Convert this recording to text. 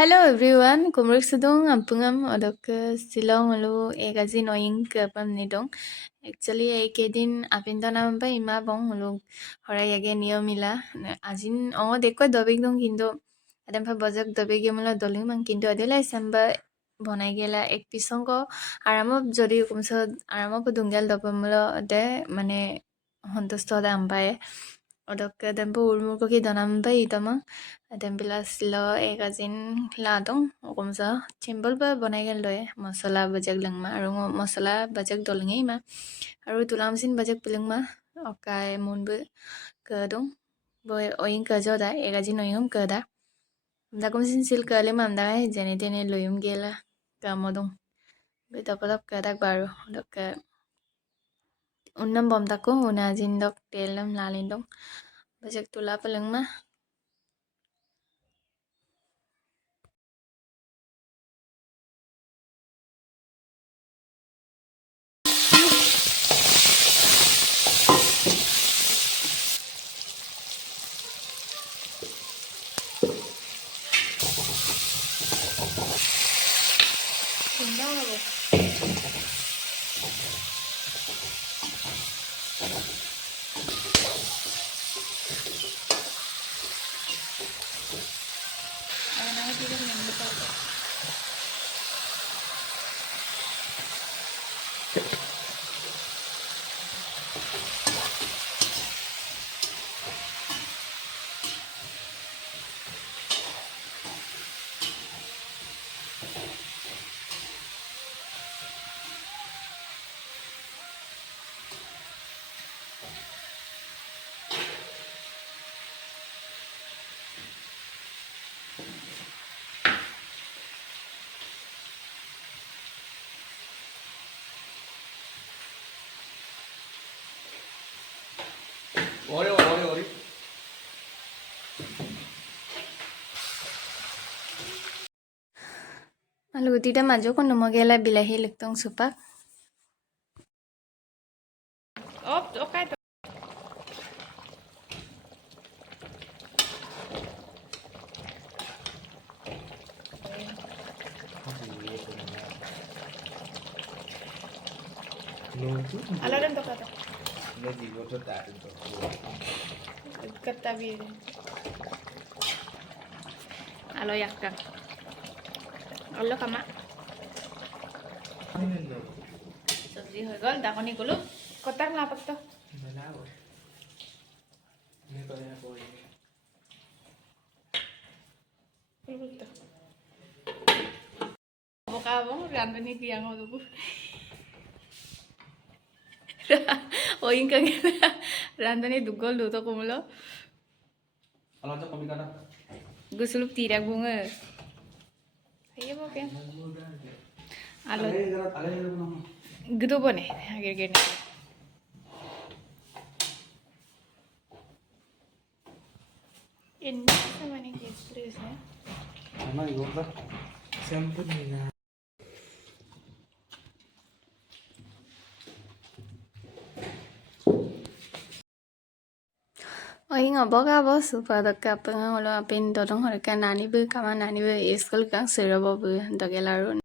Hello everyone, kumruk sedong ampungam odok silong ulu egazi noing kapam nidong. Actually ekedin apinta nampa ima bong ulu horai age niyo mila. Ajin ongo dekwa dobik dong kindo adam pa bajak dobik mula doling mang kindo adela samba bonai gela ek pisong ko aramo jodi kumsa aramo po dunggal dopam mula ade mane hontosto da ampai. Odok dampo ulmur ko ki donam pa itama adam bilas lo egazin ladong kumsa chimbal ba bonai gel doy masala bajak langma aru masala bajak dolngai ma aru tulam sin bajak piling ma okai mun bu kadong boy oing ka joda egazin oingum kada da kum sin sil kale mam da jene tene loyum gela kamodong beta padap kadak baru dok unnam bom tako unajin dok telam lalindong bajak tula palang ma 어리. Alu tidak maju kon nomogela bilahi lektong supak. Okay. Alaran to kata. Lagi goto tak itu. Kata bir. Alo yakka. Alo kama. Sabji hoy gol dakoni gulo. Kotak lapak to. Malawo. Ini ko na boy. Pulto. Bokabong randani kiyang odugo. Oing kagena randani dugol duto kumulo. Alam tak kami kana. Gusulup tirak bunga. Ayo mo pen. Alo. Gitu bone agir gini. Ini sama nih guys, ya. Sama goto. Sampun na. Oing oboga bo supa dok kapang holo apin dodong horika nani bu kama nani bu school kang sirabo bu dogelaru